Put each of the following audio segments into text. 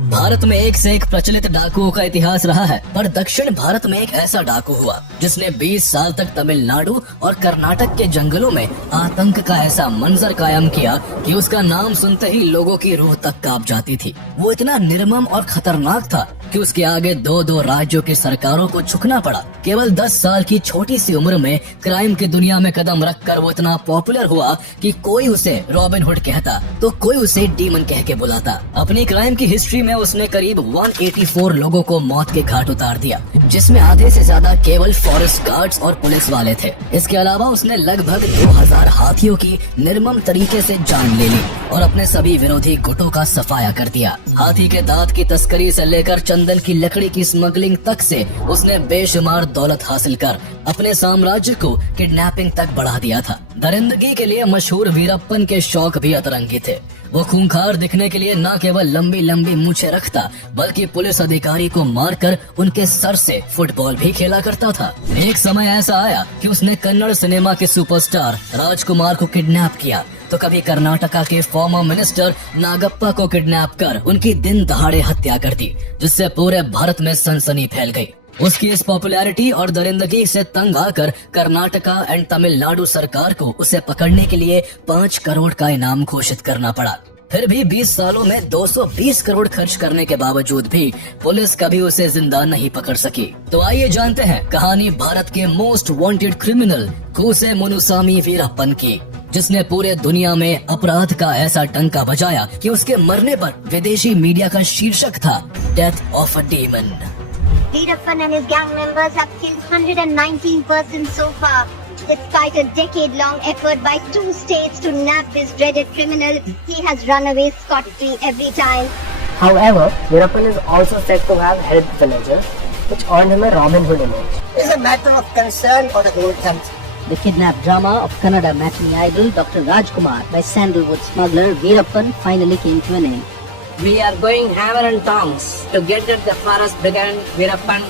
भारत में एक से एक प्रचलित डाकुओं का इतिहास रहा है, पर दक्षिण भारत में एक ऐसा डाकू हुआ जिसने 20 साल तक तमिलनाडु और कर्नाटक के जंगलों में आतंक का ऐसा मंजर कायम किया कि उसका नाम सुनते ही लोगों की रूह तक कांप जाती थी। वो इतना निर्मम और खतरनाक था कि उसके आगे दो राज्यों की सरकारों को झुकना पड़ा। केवल 10 साल की छोटी सी उम्र में क्राइम की दुनिया में कदम रखकर वो इतना पॉपुलर हुआ कि कोई उसे रॉबिन हुड कहता तो कोई उसे डीमन कह के बुलाता। अपनी क्राइम की हिस्ट्री में उसने करीब 184 लोगों को मौत के घाट उतार दिया, जिसमें आधे से ज्यादा केवल फॉरेस्ट गार्ड्स और पुलिस वाले थे। इसके अलावा उसने लगभग 2000 हाथियों की निर्मम तरीके से जान ले ली और अपने सभी विरोधी गुटों का सफाया कर दिया। हाथी के दांत की तस्करी से लेकर चंदन की लकड़ी की स्मगलिंग तक से उसने बेशुमार दौलत हासिल कर अपने साम्राज्य को किडनैपिंग तक बढ़ा दिया था। दरिंदगी के लिए मशहूर वीरप्पन के शौक भी अतरंगी थे। वो खूंखार दिखने के लिए न केवल लंबी लंबी मूछें रखता, बल्कि पुलिस अधिकारी को मारकर उनके सर से फुटबॉल भी खेला करता था। एक समय ऐसा आया कि उसने कन्नड़ सिनेमा के सुपरस्टार राजकुमार को किडनैप किया, तो कभी कर्नाटका के फॉर्मर मिनिस्टर नागप्पा को किडनैप कर उनकी दिन दहाड़े हत्या कर दी, जिससे पूरे भारत में सनसनी फैल गई। उसकी इस पॉपुलैरिटी और दरिंदगी से तंग आकर कर्नाटका एंड तमिलनाडु सरकार को उसे पकड़ने के लिए 5 करोड़ का इनाम घोषित करना पड़ा। फिर भी 20 सालों में 220 करोड़ खर्च करने के बावजूद भी पुलिस कभी उसे जिंदा नहीं पकड़ सकी। तो आइए जानते हैं कहानी भारत के most wanted criminal Koose Munusamy Veerappan की, जिसने पूरे दुनिया में अपराध का ऐसा डंका बजाया कि उसके मरने पर विदेशी मीडिया का शीर्षक था death of a demon. Veerappan and his gang members have killed 119 persons so far. Despite a decade-long effort by 2 states to nab this dreaded criminal, he has run away scot-free every time. However, Veerappan is also said to have helped villagers, which earned him a Robin Hood image. It is a matter of concern for the whole country. The kidnap drama of Kannada matinee idol Dr. Rajkumar by sandalwood smuggler Veerappan finally came to an end. We are going hammer and tongs to get at the forest brigand Veerappan.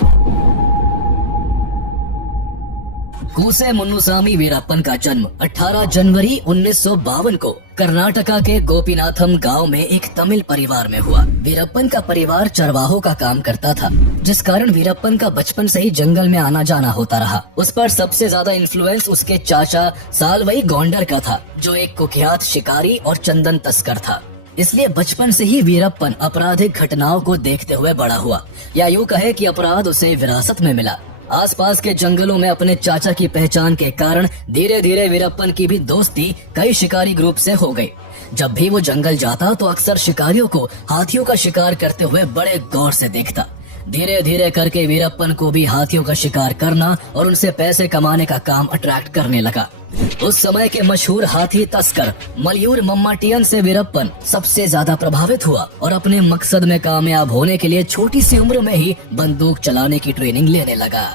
Koose Munnusamy Veerappan का जन्म 18 जनवरी 1952 को कर्नाटका के गोपीनाथम गांव में एक तमिल परिवार में हुआ। वीरप्पन का परिवार चरवाहों का काम करता था, जिस कारण वीरप्पन का बचपन से ही जंगल में आना जाना होता रहा। उस पर सबसे ज्यादा इन्फ्लुएंस उसके चाचा सालवई गौंडर का था, जो एक कुख्यात शिकारी और चंदन तस्कर था। इसलिए बचपन से ही वीरप्पन आपराधिक घटनाओं को देखते हुए बड़ा हुआ, या यूँ कहे कि अपराध उसे विरासत में मिला। आसपास के जंगलों में अपने चाचा की पहचान के कारण धीरे धीरे वीरप्पन की भी दोस्ती कई शिकारी ग्रुप से हो गई। जब भी वो जंगल जाता तो अक्सर शिकारियों को हाथियों का शिकार करते हुए बड़े गौर से देखता। धीरे धीरे करके वीरप्पन को भी हाथियों का शिकार करना और उनसे पैसे कमाने का काम अट्रैक्ट करने लगा। उस समय के मशहूर हाथी तस्कर मलयूर मम्माटियन से वीरप्पन सबसे ज्यादा प्रभावित हुआ और अपने मकसद में कामयाब होने के लिए छोटी सी उम्र में ही बंदूक चलाने की ट्रेनिंग लेने लगा।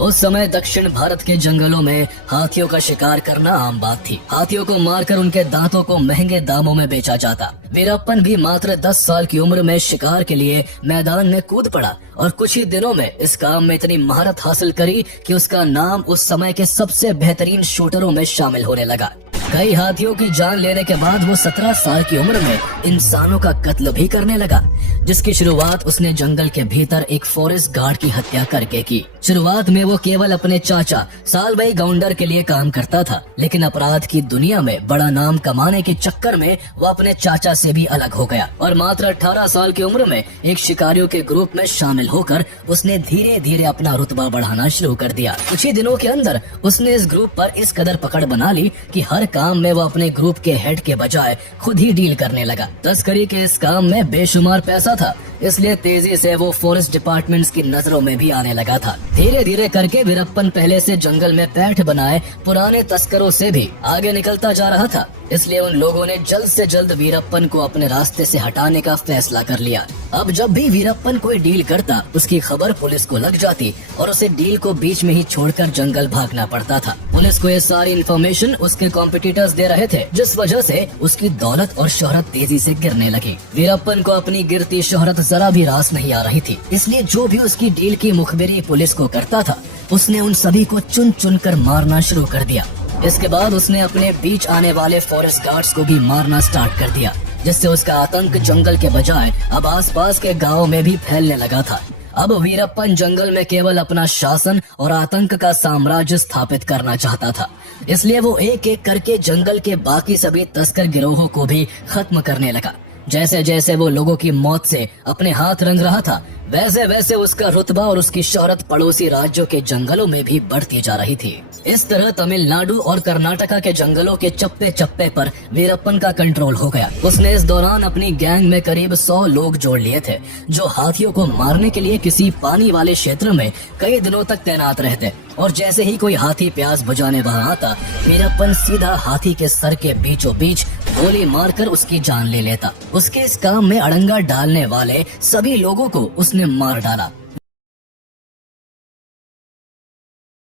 उस समय दक्षिण भारत के जंगलों में हाथियों का शिकार करना आम बात थी। हाथियों को मारकर उनके दांतों को महंगे दामों में बेचा जाता। वीरप्पन भी मात्र 10 साल की उम्र में शिकार के लिए मैदान में कूद पड़ा और कुछ ही दिनों में इस काम में इतनी महारत हासिल करी कि उसका नाम उस समय के सबसे बेहतरीन शूटरों में शामिल होने लगा। कई हाथियों की जान लेने के बाद वो 17 साल की उम्र में इंसानों का कत्ल भी करने लगा, जिसकी शुरुआत उसने जंगल के भीतर एक फॉरेस्ट गार्ड की हत्या करके की। शुरुआत में वो केवल अपने चाचा सालवई गौंडर के लिए काम करता था, लेकिन अपराध की दुनिया में बड़ा नाम कमाने के चक्कर में वो अपने चाचा से भी अलग हो गया और मात्र 18 साल की उम्र में एक शिकारियों के ग्रुप में शामिल होकर उसने धीरे धीरे अपना रुतबा बढ़ाना शुरू कर दिया। कुछ ही दिनों के अंदर उसने इस ग्रुप पर इस कदर पकड़ बना ली कि हर काम में वो अपने ग्रुप के हेड के बजाय खुद ही डील करने लगा। तस्करी के इस काम में बेशुमार पैसा था, इसलिए तेजी से वो फॉरेस्ट डिपार्टमेंट्स की नजरों में भी आने लगा था। धीरे धीरे करके वीरप्पन पहले से जंगल में पैठ बनाए पुराने तस्करों से भी आगे निकलता जा रहा था। इसलिए उन लोगों ने जल्द से जल्द वीरप्पन को अपने रास्ते से हटाने का फैसला कर लिया। अब जब भी वीरप्पन कोई डील करता, उसकी खबर पुलिस को लग जाती और उसे डील को बीच में ही छोड़कर जंगल भागना पड़ता था। पुलिस को ये सारी इन्फॉर्मेशन उसके कॉम्पिटिटर्स दे रहे थे, जिस वजह से उसकी दौलत और शोहरत तेजी से गिरने लगी। वीरप्पन को अपनी गिरती शोहरत जरा भी रास नहीं आ रही थी, इसलिए जो भी उसकी डील की मुखबिरी पुलिस को करता था, उसने उन सभी को चुन चुन कर मारना शुरू कर दिया। इसके बाद उसने अपने बीच आने वाले फॉरेस्ट गार्ड्स को भी मारना स्टार्ट कर दिया। जिससे उसका आतंक जंगल के बजाय अब आसपास के गांवों में भी फैलने लगा था। अब वीरप्पन जंगल में केवल अपना शासन और आतंक का साम्राज्य स्थापित करना चाहता था, इसलिए वो एक एक करके जंगल के बाकी सभी तस्कर गिरोहों को भी खत्म करने लगा। जैसे जैसे वो लोगों की मौत से अपने हाथ रंग रहा था, वैसे वैसे उसका रुतबा और उसकी शोहरत पड़ोसी राज्यों के जंगलों में भी बढ़ती जा रही थी। इस तरह तमिलनाडु और कर्नाटका के जंगलों के चप्पे चप्पे पर वीरप्पन का कंट्रोल हो गया। उसने इस दौरान अपनी गैंग में करीब 100 लोग जोड़ लिए थे, जो हाथियों को मारने के लिए किसी पानी वाले क्षेत्र में कई दिनों तक तैनात रहते, और जैसे ही कोई हाथी प्यास बुझाने वहां आता, वीरप्पन सीधा हाथी के सर के बीचों बीच गोली मारकर उसकी जान ले लेता। उसके इस काम में अड़ंगा डालने वाले सभी लोगों को उसने मार डाला।